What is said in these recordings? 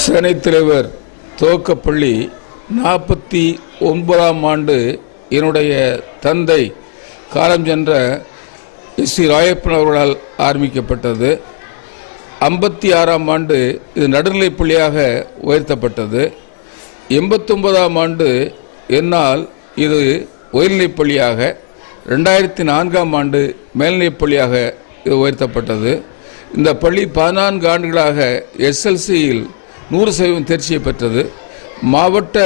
சென்னைத் தலைவர் துவக்கப்பள்ளி 49ஆம் ஆண்டு என்னுடைய தந்தை காலம் சென்ற எஸ். ராயப்பன் அவர்களால் ஆரம்பிக்கப்பட்டது. 56ஆம் ஆண்டு இது நடுநிலைப் பள்ளியாக உயர்த்தப்பட்டது. 89ஆம் ஆண்டு என்னால் இது உயர்நிலைப் பள்ளியாக, 2004ஆம் ஆண்டு மேல்நிலைப் பள்ளியாக இது உயர்த்தப்பட்டது. இந்த பள்ளி 14 ஆண்டுகளாக SLCயில் 100% தேர்ச்சியை பெற்றது. மாவட்ட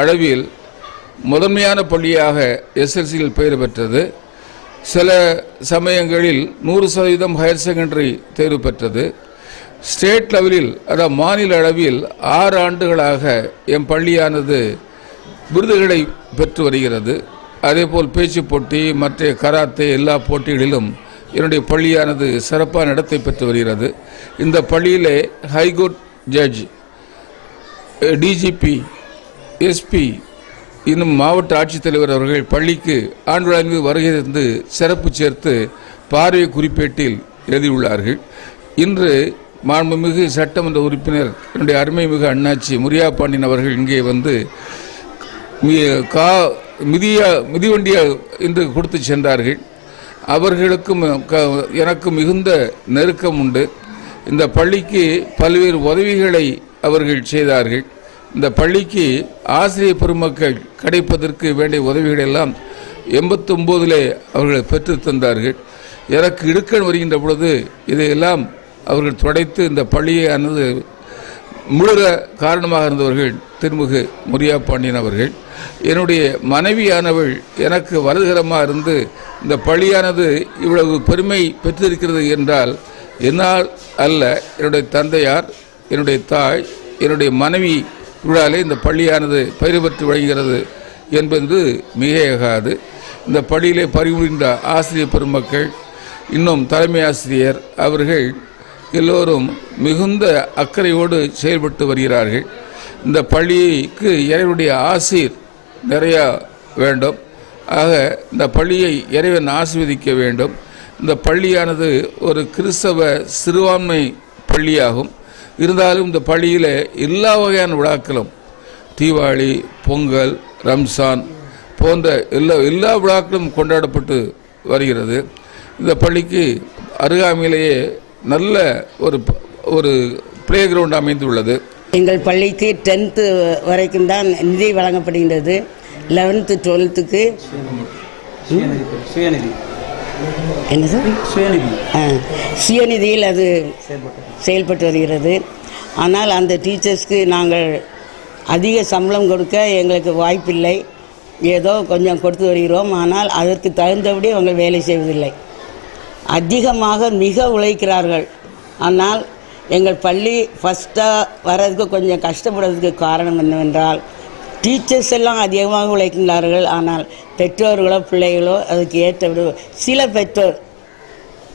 அளவில் முதன்மையான பள்ளியாக SLCயில் பெயர் பெற்றது. சில சமயங்களில் 100% ஹையர் செகண்டரி தேர்வு பெற்றது. ஸ்டேட் லெவலில், அதாவது மாநில அளவில் 6 ஆண்டுகளாக என் பள்ளியானது விருதுகளை பெற்று வருகிறது. அதேபோல் பேச்சு போட்டி, மற்ற கராத்தே எல்லா போட்டிகளிலும் என்னுடைய பள்ளியானது சிறப்பான இடத்தை பெற்று வருகிறது. இந்த பள்ளியிலே ஹைகோர்ட் ஜட்ஜ், DGP, SP இன்னும் மாவட்ட ஆட்சித்தலைவர் அவர்கள் பள்ளிக்கு ஆண்டு விழா வருகை தந்து சிறப்பு சேர்த்து பார்வை குறிப்பேட்டில் எழுதியுள்ளார்கள். இன்று மாண்புமிகு சட்டமன்ற உறுப்பினர் என்னுடைய அருமைமிகு அண்ணாச்சி முரியா பாண்டியன் அவர்கள் இங்கே வந்து மிதிவண்டியை இன்று கொடுத்து சென்றார்கள். அவர்களுக்கும் எனக்கு மிகுந்த நெருக்கம் உண்டு. இந்த பள்ளிக்கு பல்வேறு உதவிகளை அவர்கள் செய்தார்கள். இந்த பள்ளிக்கு ஆசிரியர் பெருமக்கள் கிடைப்பதற்கு வேண்டிய உதவிகள் எல்லாம் 89 அவர்கள் பெற்று தந்தார்கள். எனக்கு இடுக்கண் வருகின்ற பொழுது இதையெல்லாம் அவர்கள் துடைத்து இந்த பள்ளியானது முழுக காரணமாக இருந்தவர்கள் திருமிகு முரியா பாண்டியன் அவர்கள். என்னுடைய மனைவியானவள் எனக்கு வலதுகரமாக இருந்து இந்த பள்ளியானது இவ்வளவு பெருமை பெற்றிருக்கிறது என்றால் என்னால் அல்ல, என்னுடைய தந்தையார், என்னுடைய தாய், என்னுடைய மனைவி இவளாலே இந்த பள்ளியானது பெயர் பெற்று வழங்குகிறது என்பது மிகையாகாது. இந்த பள்ளியிலே பணிபுரிந்த ஆசிரியர் பெருமக்கள், இன்னும் தலைமை ஆசிரியர் அவர்கள் எல்லோரும் மிகுந்த அக்கறையோடு செயல்பட்டு வருகிறார்கள். இந்த பள்ளிக்கு இறைவனுடைய ஆசீர் நிறையா வேண்டும். ஆக இந்த பள்ளியை இறைவன் ஆசீர்வதிக்க வேண்டும். இந்த பள்ளியானது ஒரு கிறிஸ்தவ சிறுபான்மை பள்ளியாகும். இருந்தாலும் இந்த பள்ளியில் எல்லா வகையான விழாக்களும், தீபாவளி, பொங்கல், ரம்சான் போன்ற எல்லா விழாக்களும் கொண்டாடப்பட்டு வருகிறது. இந்த பள்ளிக்கு அருகாமையிலேயே நல்ல ஒரு பிளே கிரவுண்ட் அமைந்துள்ளது. எங்கள் பள்ளிக்கு 10th வரைக்கும் தான் நிதி வழங்கப்படுகின்றது. 11th 12க்கு என்ன சார் சுயநிதியில் அது செயல்பட்டு வருகிறது. ஆனால் அந்த டீச்சர்ஸ்க்கு நாங்கள் அதிக சம்பளம் கொடுக்க எங்களுக்கு வாய்ப்பில்லை. ஏதோ கொஞ்சம் கொடுத்து வருகிறோம். ஆனால் அதற்கு தகுந்தபடி அவங்க வேலை செய்வதில்லை. அதிகமாக மிக உழைக்கிறார்கள். ஆனால் எங்கள் பள்ளி ஃபஸ்ட்டாக வர்றதுக்கு கொஞ்சம் கஷ்டப்படுறதுக்கு காரணம் என்னவென்றால், டீச்சர்ஸ் எல்லாம் அதிகமாக உழைக்கின்றார்கள். ஆனால் பெற்றோர்களோ பிள்ளைகளோ அதுக்கு ஏற்றபடி சில பெற்றோர்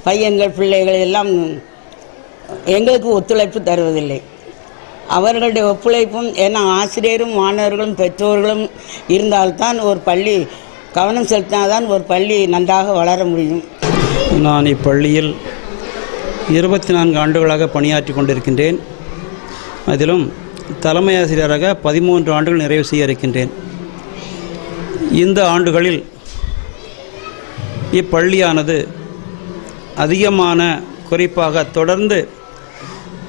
பையன்கள் பிள்ளைகள் எல்லாம் எங்களுக்கு ஒத்துழைப்பு தருவதில்லை. அவர்களுடைய ஒத்துழைப்பும், ஏன்னா ஆசிரியரும் மாணவர்களும் பெற்றோர்களும் இருந்தால்தான் ஒரு பள்ளி கவனம் செலுத்தினால்தான் ஒரு பள்ளி நன்றாக வளர முடியும். நான் இப்பள்ளியில் 24 ஆண்டுகளாக பணியாற்றி கொண்டிருக்கின்றேன். அதிலும் தலைமை ஆசிரியராக 13 ஆண்டுகள் நிறைவு செய்ய இருக்கின்றேன். இந்த ஆண்டுகளில் இப்பள்ளியானது அதிகமான, குறிப்பாக தொடர்ந்து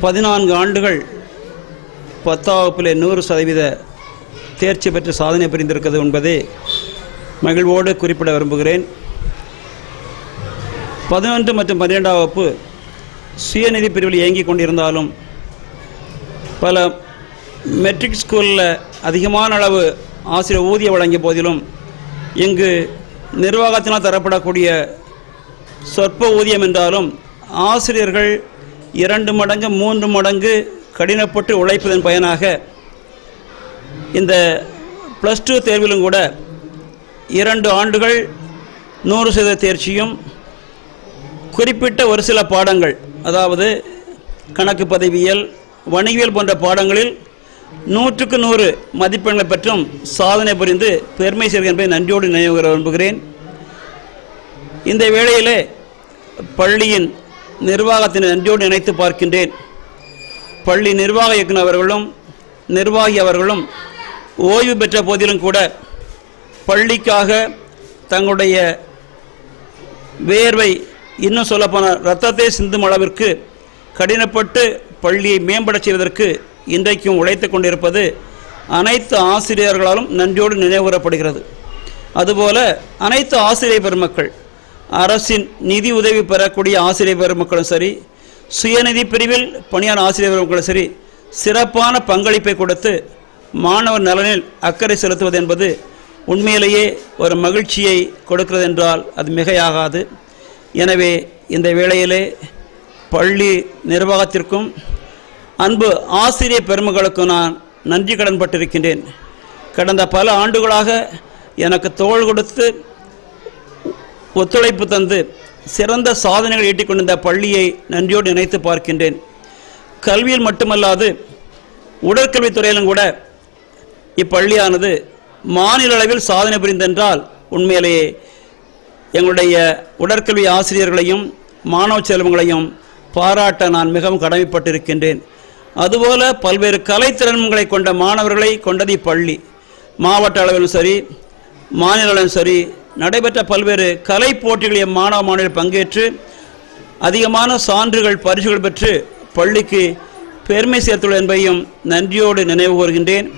14 ஆண்டுகள் 10ஆம் வகுப்பில் 100% தேர்ச்சி பெற்று சாதனை புரிந்திருக்கிறது என்பதை மகிழ்வோடு குறிப்பிட விரும்புகிறேன். 11 மற்றும் 12ஆம் வகுப்பு சுயநிதி பிரிவில் இயங்கிக் கொண்டிருந்தாலும் பல மெட்ரிக் ஸ்கூலில் அதிகமான அளவு ஆசிரியர் ஊதியம் வழங்கிய போதிலும் இங்கு நிர்வாகத்தினால் தரப்படக்கூடிய சொற்ப ஊதியம் என்றாலும் ஆசிரியர்கள் 2 மடங்கு 3 மடங்கு கடினப்பட்டு உழைப்பதன் பயனாக இந்த +2 தேர்விலும் கூட 2 ஆண்டுகள் 100% தேர்ச்சியும், குறிப்பிட்ட ஒரு சில பாடங்கள், அதாவது கணக்கு பதவியியல், வணிகவியல் போன்ற பாடங்களில் 100க்கு 100 மதிப்பெண்கள் பெற்றும் சாதனை புரிந்து பெருமை சேர்க்க என்பதை நன்றியோடு நினைவு விரும்புகிறேன். இந்த வேளையிலே பள்ளியின் நிர்வாகத்தினை நன்றியோடு நினைத்து பார்க்கின்றேன். பள்ளி நிர்வாக இயக்குனர் அவர்களும் நிர்வாகி அவர்களும் ஓய்வு பெற்ற போதிலும் கூட பள்ளிக்காக தங்களுடைய வேர்வை, இன்னும் சொல்லப்போனால் இரத்தத்தை சிந்தும் அளவிற்கு கடினப்பட்டு பள்ளியை மேம்படச் செய்வதற்கு இன்றைக்கும் உழைத்து கொண்டிருப்பது அனைத்து ஆசிரியர்களாலும் நன்றியோடு நினைவுகூரப்படுகிறது. அதுபோல அனைத்து ஆசிரியர் பெருமக்கள், அரசின் நிதி உதவி பெறக்கூடிய ஆசிரியர் பெருமக்களும் சரி, சுயநிதி பிரிவில் பணியாளர் ஆசிரியர் பெருமக்களும் சரி, சிறப்பான பங்களிப்பை கொடுத்து மாணவர் நலனில் அக்கறை செலுத்துவது என்பது உண்மையிலேயே ஒரு மகிழ்ச்சியை கொடுக்கிறது என்றால் அது மிகையாகாது. எனவே இந்த வேளையிலே பள்ளி நிர்வாகத்திற்கும் அன்பு ஆசிரியர் பெருமக்களுக்கும் நான் நன்றி கடன்பட்டிருக்கின்றேன். கடந்த பல ஆண்டுகளாக எனக்கு தோள் கொடுத்து ஒத்துழைப்பு தந்து சிறந்த சாதனைகள் ஈட்டிக்கொண்டிருந்த பள்ளியை நன்றியோடு நினைத்து பார்க்கின்றேன். கல்வியில் மட்டுமல்லாது உடற்கல்வித்துறையிலும் கூட இப்பள்ளியானது மாநில அளவில் சாதனை புரிந்தென்றால் உண்மையிலேயே எங்களுடைய உடற்கல்வி ஆசிரியர்களையும் மாணவ செல்வங்களையும் பாராட்ட நான் மிகவும் கடமைப்பட்டிருக்கின்றேன். அதுபோல பல்வேறு கலைத்திறன்களை கொண்ட மாணவர்களை கொண்டது இப்பள்ளி. மாவட்ட அளவிலும் சரி, மாநில அளவிலும் சரி நடைபெற்ற பல்வேறு கலை போட்டிகளில் மாணவ மாணவர்கள் பங்கேற்று அதிகமான சான்றுகள், பரிசுகள் பெற்று பள்ளிக்கு பெருமை சேர்த்துள்ள என்பதையும் நன்றியோடு நினைவு கூறுகின்றேன்.